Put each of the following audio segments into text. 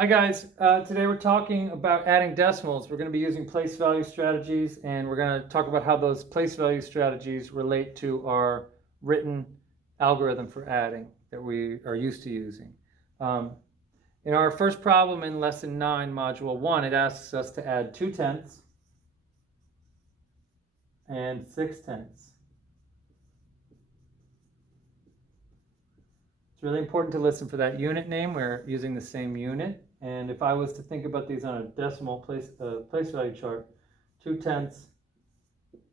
Hi guys, today we're talking about adding decimals. We're going to be using place value strategies, and we're going to talk about how those place value strategies relate to our written algorithm for adding that we are used to using. In our first problem in lesson 9, module 1, it asks us to add 2/10 and 6/10. It's really important to listen for that unit name. We're using the same unit. And if I was to think about these on a decimal place value chart, 2/10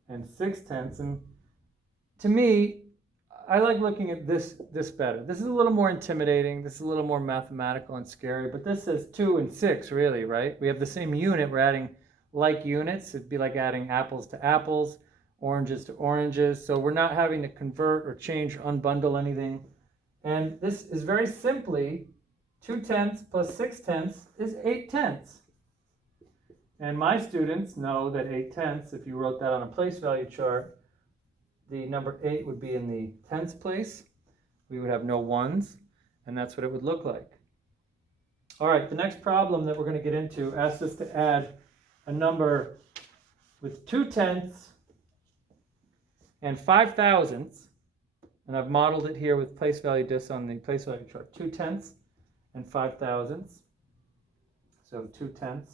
and 6/10, and to me, I like looking at this better. This is a little more intimidating. This is a little more mathematical and scary, but this says 2 and 6 really, right? We have the same unit. We're adding like units. It'd be like adding apples to apples, oranges to oranges. So we're not having to convert or change or unbundle anything. And this is very simply 2/10 plus 6/10 is 8/10. And my students know that 8/10, if you wrote that on a place value chart, the number 8 would be in the tenths place. We would have no ones, and that's what it would look like. All right, the next problem that we're going to get into asks us to add a number with 2/10 and 5/1000. And I've modeled it here with place value dis on the place value chart. 2/10 and 5/1000. So 2/10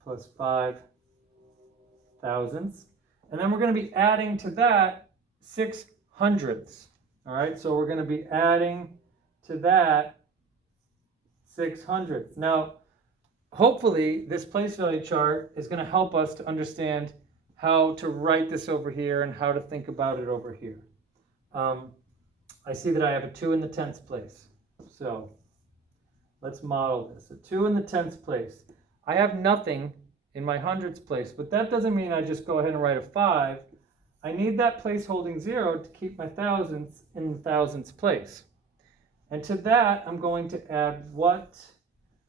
plus 5/1000. And then we're going to be adding to that 6/100. All right, so we're going to be adding to that 6/100. Now, hopefully, this place value chart is going to help us to understand how to write this over here and how to think about it over here. I see that I have a 2 in the tenths place. So let's model this. A 2 in the tenths place. I have nothing in my hundredths place, but that doesn't mean I just go ahead and write a 5. I need that place holding 0 to keep my thousandths in the thousandths place. And to that, I'm going to add what?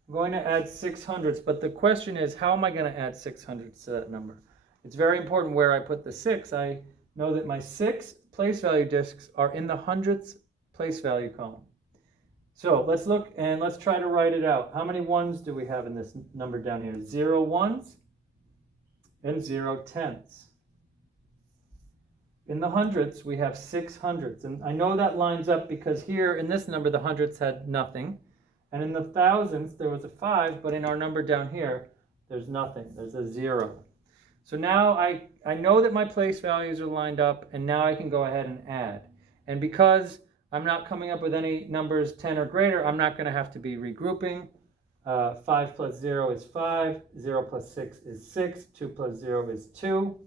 I'm going to add 6/100. But the question is, how am I going to add 6/100 to that number? It's very important where I put the 6. I know that my 6 place value discs are in the hundredths place value column. So let's look and let's try to write it out. How many ones do we have in this number down here? 0 ones and 0 tenths. In the hundredths, we have 6/100. And I know that lines up because here in this number, the hundredths had nothing. And in the thousandths, there was a 5, but in our number down here, there's nothing. There's a 0. So now I know that my place values are lined up, and now I can go ahead and add. And because I'm not coming up with any numbers 10 or greater, I'm not going to have to be regrouping. 5 plus 0 is 5. 0 plus 6 is 6. 2 plus 0 is 2.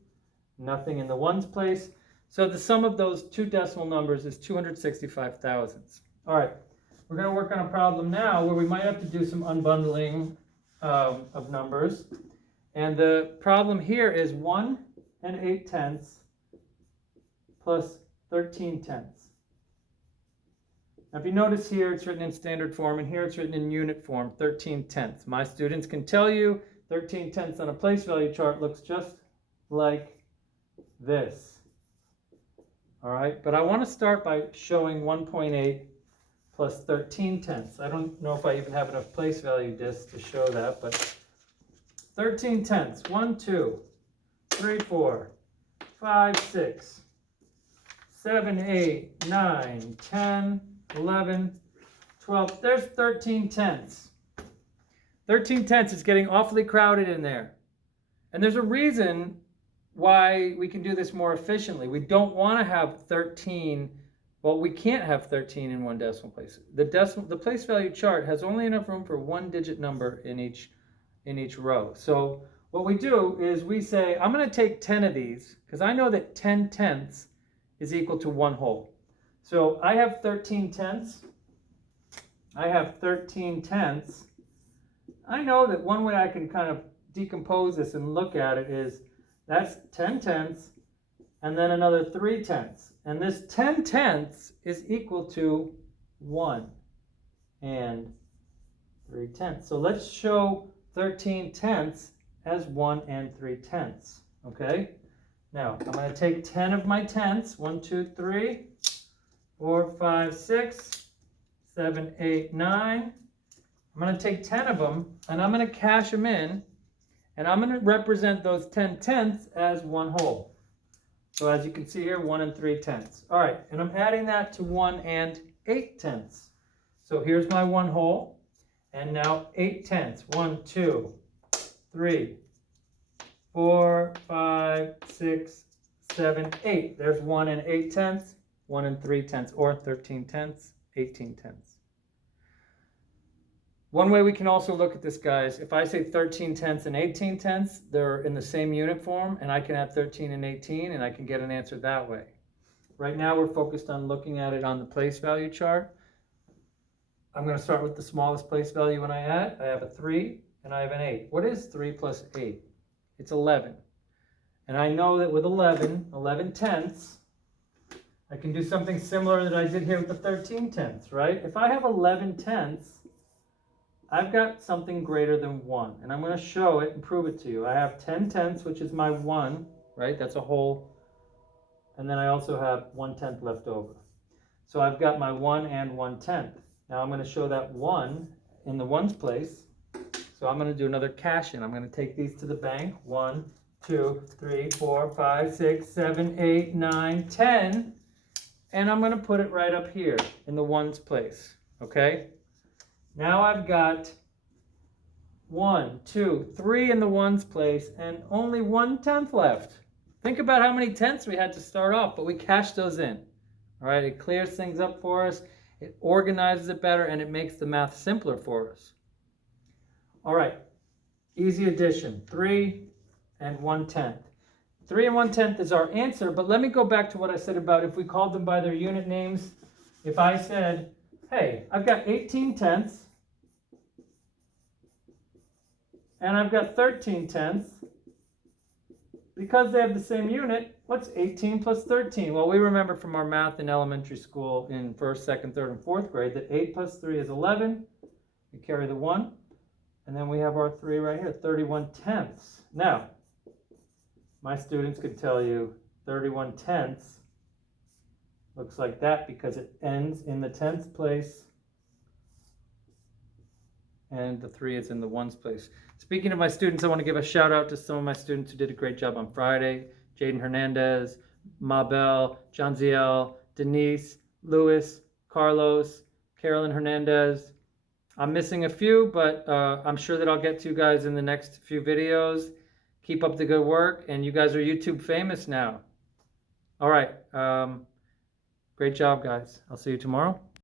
Nothing in the ones place. So the sum of those two decimal numbers is 265 thousandths. All right, we're going to work on a problem now where we might have to do some unbundling of numbers. And the problem here is 1 and 8/10 plus 13/10. Now if you notice here, it's written in standard form, and here it's written in unit form, 13/10. My students can tell you 13/10 on a place value chart looks just like this. All right, but I want to start by showing 1.8 plus 13/10. I don't know if I even have enough place value discs to show that, but 13/10. 1, 2, 3, 4, 5, 6, 7, 8, 9, 10, 11, 12. There's 13/10. 13/10 is getting awfully crowded in there. And there's a reason why we can do this more efficiently. We don't want to have 13. Well, we can't have 13 in one decimal place. The place value chart has only enough room for one digit number in each row. So what we do is we say, I'm going to take 10 of these because I know that 10/10 is equal to 1 whole. So I have 13/10. I have 13/10. I know that one way I can kind of decompose this and look at it is that's 10/10 and then another 3/10. And this 10/10 is equal to 1 and 3/10. So let's show 13/10 as 1 and 3/10. Okay? Now, I'm going to take 10 of my tenths. 1, 2, 3, 4, 5, 6, 7, 8, 9, I'm going to take 10 of them and I'm going to cash them in, and I'm going to represent those 10 tenths as one whole. So as you can see here, 1 3/10. All right, and I'm adding that to 1 8/10. So here's my one whole, and now 8/10. 1, 2, 3, 4, 5, 6, 7, 8. There's 1 8/10, 1 3/10, or 13/10, 18/10. One way we can also look at this, guys, if I say 13/10 and 18/10, they're in the same unit form, and I can add 13 and 18, and I can get an answer that way. Right now, we're focused on looking at it on the place value chart. I'm going to start with the smallest place value when I add. I have a 3, and I have an 8. What is 3 plus 8? It's 11. And I know that with 11 tenths, I can do something similar that I did here with the 13 tenths, right? If I have 11 tenths, I've got something greater than 1, and I'm going to show it and prove it to you. I have 10 tenths, which is my 1, right? That's a whole, and then I also have 1/10 left over. So I've got my 1 1/10. Now I'm going to show that 1 in the ones place. So I'm going to do another cash in. I'm going to take these to the bank. 1, 2, 3, 4, 5, 6, 7, 8, 9, 10. And I'm going to put it right up here in the ones place, okay? Now I've got 1, 2, 3 in the ones place and only 1/10 left. Think about how many tenths we had to start off, but we cashed those in. All right, it clears things up for us, it organizes it better, and it makes the math simpler for us. All right, easy addition, 3 1/10. 3 1/10 is our answer, but let me go back to what I said about if we called them by their unit names. If I said, hey, I've got 18 tenths, and I've got 13 tenths. Because they have the same unit, what's 18 plus 13? Well, we remember from our math in elementary school in 1st, 2nd, 3rd, and 4th grade that 8 plus 3 is 11. We carry the 1. And then we have our 3 right here, 31 tenths. Now, my students could tell you 31 tenths looks like that because it ends in the tenths place, and the 3 is in the ones place. Speaking of my students, I want to give a shout out to some of my students who did a great job on Friday. Jaden Hernandez, Mabel, John Ziel, Denise, Louis, Carlos, Carolyn Hernandez. I'm missing a few, but I'm sure that I'll get to you guys in the next few videos. Keep up the good work, and you guys are YouTube famous now. All right. Great job, guys. I'll see you tomorrow.